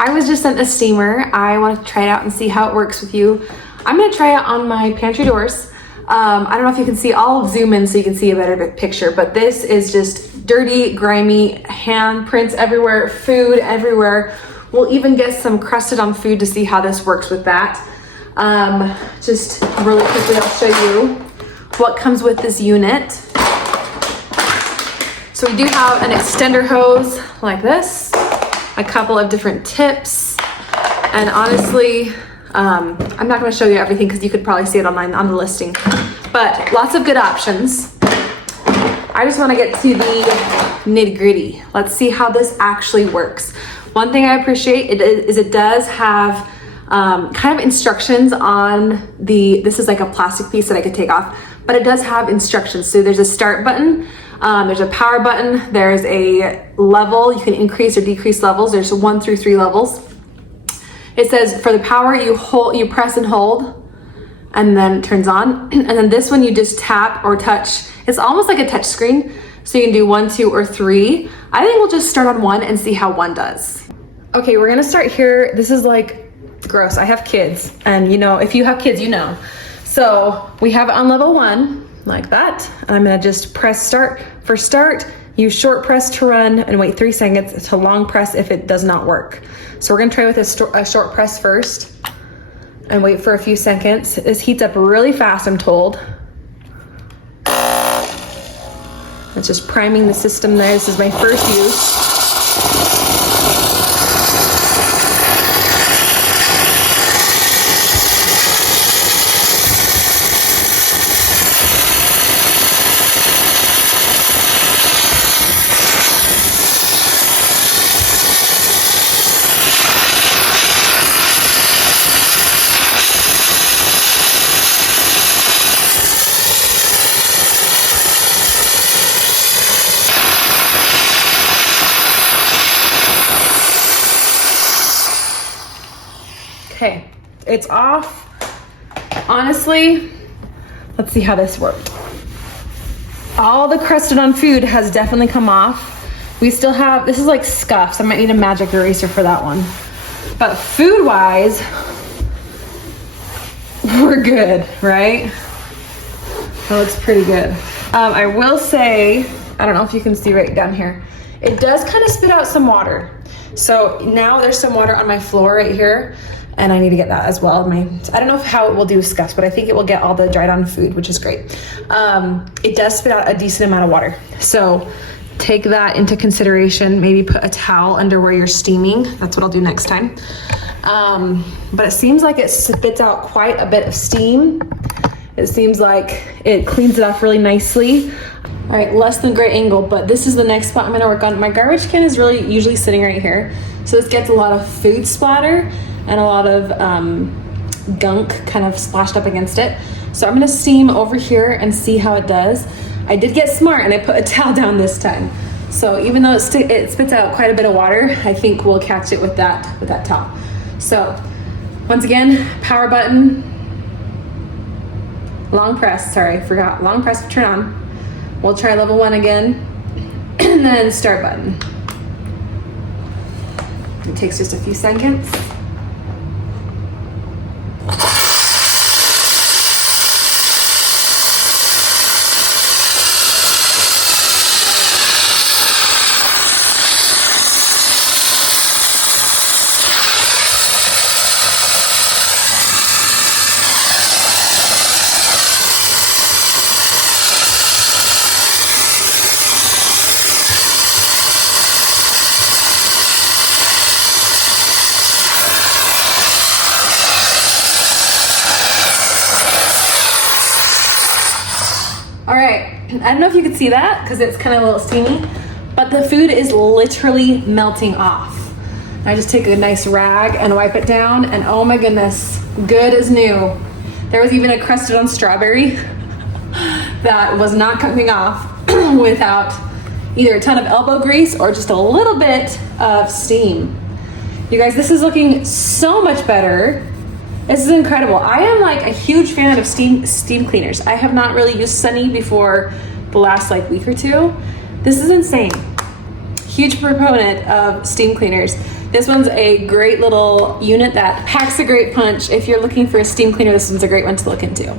I was just sent a steamer. I wanted to try it out and see how it works with you. I'm gonna try it on my pantry doors. I don't know if you can see, I'll zoom in so you can see a better picture, but this is just dirty, grimy, handprints everywhere, food everywhere. We'll even get some crusted on food to see how this works with that. Just really quickly, I'll show you what comes with this unit. So we do have an extender hose like this, a couple of different tips, and honestly, I'm not going to show you everything because you could probably see it online on the listing, but lots of good options. I just want to get to the nitty-gritty. Let's see how this actually works. One thing I appreciate is it does have kind of instructions on this is like a plastic piece that I could take off, but it does have instructions. So there's a start button, there's a power button, there's a level, you can increase or decrease levels. There's 1 through 3 levels. It says for the power, you press and hold, and then it turns on. And then this one you just tap or touch. It's almost like a touch screen. So you can do 1, 2, or 3. I think we'll just start on 1 and see how 1 does. Okay, we're gonna start here. This is like gross. I have kids, and you know, if you have kids, you know. So we have it on level 1, like that. And I'm gonna just press start. For start, use short press to run and wait 3 seconds to long press if it does not work. So we're gonna try with a short press first and wait for a few seconds. This heats up really fast, I'm told. It's just priming the system there. This is my first use. Okay, it's off. Honestly, let's see how this works. All the crusted on food has definitely come off. We still have, this is like scuffs. I might need a magic eraser for that one. But food-wise, we're good, right? That looks pretty good. I will say, I don't know if you can see right down here, it does kind of spit out some water. So now there's some water on my floor right here, and I need to get that as well. I don't know how it will do scuffs, but I think it will get all the dried on food, which is great. It does spit out a decent amount of water. So take that into consideration. Maybe put a towel under where you're steaming. That's what I'll do next time. But it seems like it spits out quite a bit of steam. It seems like it cleans it off really nicely. All right, less than great angle, but this is the next spot I'm gonna work on. My garbage can is really usually sitting right here. So this gets a lot of food splatter and a lot of gunk kind of splashed up against it. So I'm gonna steam over here and see how it does. I did get smart and I put a towel down this time. So even though it spits out quite a bit of water, I think we'll catch it with that towel. So once again, power button, long press, sorry, forgot, long press to turn on. We'll try level 1 again, and then start button. It takes just a few seconds. All right, I don't know if you can see that because it's kind of a little steamy, but the food is literally melting off. I just take a nice rag and wipe it down, and oh my goodness, good as new. There was even a crusted on strawberry that was not coming off without either a ton of elbow grease or just a little bit of steam. You guys, this is looking so much better. This is incredible. I am like a huge fan of steam cleaners. I have not really used Sunny before the last week or two. This is insane. Huge proponent of steam cleaners. This one's a great little unit that packs a great punch. If you're looking for a steam cleaner, this one's a great one to look into.